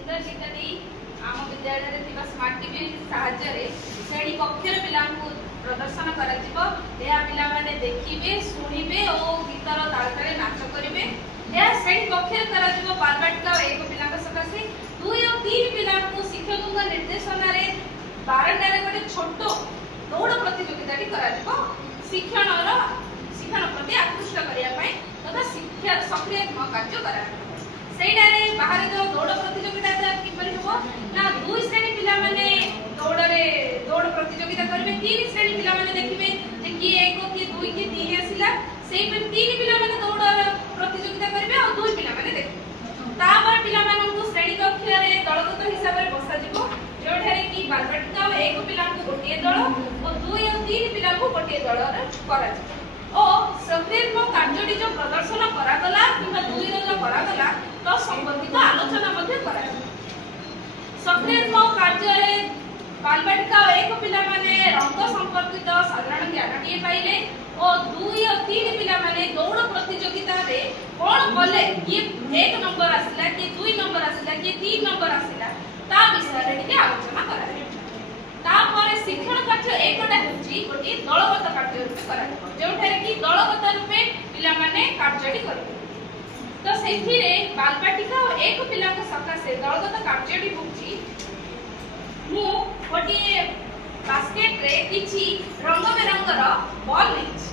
सुंदर गीतटी आम विद्यालय रे स्मार्ट टीवी साहाय्य श्रेणी कक्षर पिला प्रदर्शन कर पिलाने देखिए शुणे और गीतर ताल नाच करेंगे। यह श्रेणी कक्षर कर बालबाटिका एक पिला सकाशे 2 और 3 पिला शिक्षकों निर्देशन बारंडार गोटे छोट दौड़ प्रतियोगिता शिक्षण प्रति आकृष्ट करने तथा शिक्षा सक्रियात्मक कार्य करा बाहर जो दौड़ प्रतियोगिता किपरि हो ना 2 श्रेणी पिला माने दौड़ प्रतियोगिता करेंगे। 3 श्रेणी पिला माने देखिबे जे कि 1 कि 2 कि 3 आसिला सेही पर 3 पिला माने दौड़ प्रतियोगिता करेंगे और 2 पिला माने देखिबे तापर पिला मानन श्रेणी कक्ष रे दलगत हिसाब रे बसा जिवो जोठारे कि बालबाटिका 1 पिला को गोटे दल और 2 और 3 पिला को गोटे दल करा और सक्रियात्मक कार्य जो प्रदर्शन करागला किंवा 2 रो जो करागला तो संबंधित आलोचना मध्ये करा। सक्रियात्मक कार्य रे बालबाटिका 1 पिला माने रंग संपर्कित साधारण ज्ञान टिए पाइले और 2 और 3 पिला माने दौड़ प्रतियोगिता रे कोन बोले ये 1 नंबर आसिला कि 2 नंबर आसिला कि 3 नंबर आसिला ता विषय रे टिके आलोचना करा। तापर शिक्षण कार्य एकटा होची गोटी दलगत कार्य रूपे करा जोठारे कि दलगत रूपे पिला माने कार्यटी करबे। तो सेथिरे बालबाटिका 1 पिला को सकाशे दलगत कार्यटी होची मु गोटी बास्केट रे किछि रंग बेरंगर बॉल लेछि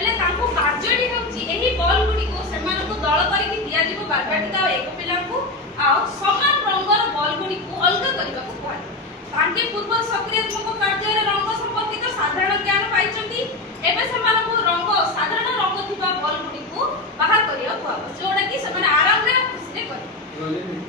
एले तांको कार्यटी होची एही बॉल गुडी को सेमान को दल करी कि दिया जिवो बालबाटिका 1 पिला को आ समान रंगर बॉल गुडी को अलग करबा को कहै तांके पूर्व सक्रियात्मक कार्य रे रंग संपर्कित साधारण ज्ञान पाइचंती एबे सेमान को रंग साधारण रंग थिबा बॉल गुडी को बाहर करियो कहब जोडा कि सेमान आराम रे खुशी रे करि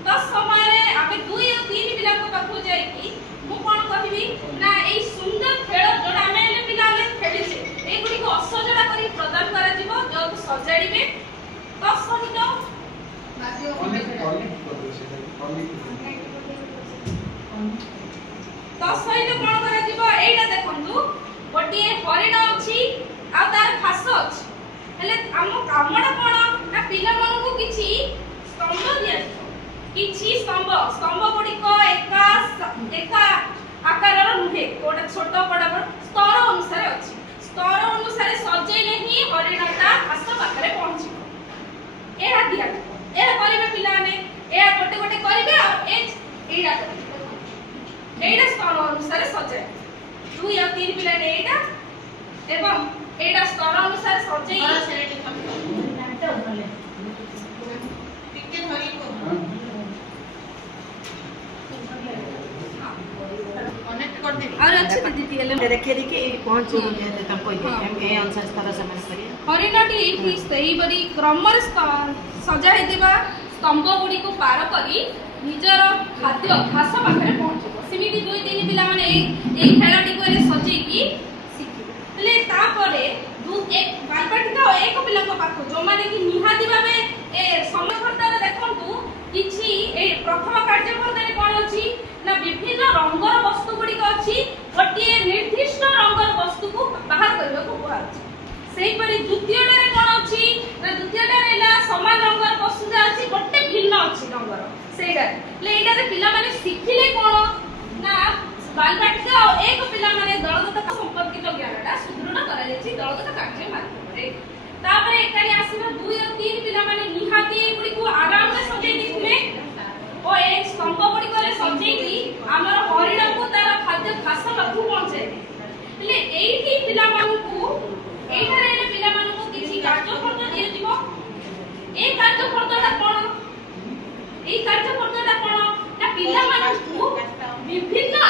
तो समय रे आमे 2 और 3 पिला को पाखु जाई कि मु कोन कहिबी ना एई सुंदर खेल जोडा आमे ले पिला ले खेलिसे एई गुडी को असजडा करी प्रदान करा जिवो जो सजाडीबे तो सहित तो सहित कोन करा जिवो एइटा देखंतु गोटे हरिण अछि आ तार फास अछि हेले हम कामडा कोन ना पिला मन को किछि स्तंभ दिया किछि स्तंभ गुडी को एका आकार रो नुहे गोटे छोट बड़ स्तर अनुसार अछि स्तर अनुसार सजेले ही हरिणटा फास पाखरे पहुंची एहा दिया एहा करिवे पिला ने एहा गोटे गोटे करिवे और एइडा एइडा स्तर अनुसार सजे 2 या 3 पिला ने एइडा एवं एइडा स्तर अनुसार सजे टिके धरि को कनेक्ट कर दे और अच्छा दीदी एले देखे देखि पहुंच जे तम कोइ ए अनुसार स्तर समझ करिए हरिणटी एठी सही बरी क्रमर सजा हेतिबा स्तंभ गुडी को पार करी निजर खाद्य घास पाखरे पहुंचबो सिमिति 2-3 पिला माने एई खेलाटी को सजे की सिखिबे ले तापरे एक बालबाटिका 1 पिला को पाखो जो माने कि निहाती भाबे ए समझदार देखंतु किछि ए प्रथम कार्य करदारे कोन अछि ना विभिन्न रंगर वस्तु गुडी को अछि गोटे निर्दिष्ट रंगर वस्तु को बाहर करबा को कहछि सेही परि द्वितीय रे कोन अछि ना द्वितीय रे ला समान रंगर वस्तु जे अछि गोटे भिन्न अछि रंगर सेडा ले एडा रे पिला माने सिखिले कोन ना बालबाटिका 1 पिला माने दलगत संपर्कित ज्ञानटा सुदृढ़ करा जायछि दलगत कार्य माध्यम रे तापर एकानी आसीबा 2 और 3 पिला माने निहाती गुडी को आराम रे सजै दिथिले ओ एक स्तंभ गुडी करे सजै की हमर हरिण को तार खाद्य घास लखु पहुंचाइबे ले एही पिला मानकू एठारे ले पिला मानकू किछि कार्य करतो दिय जिवो ए कार्य करतोटा कोन ए कार्य करतोटा कोन ना पिला मानकू विभिन्न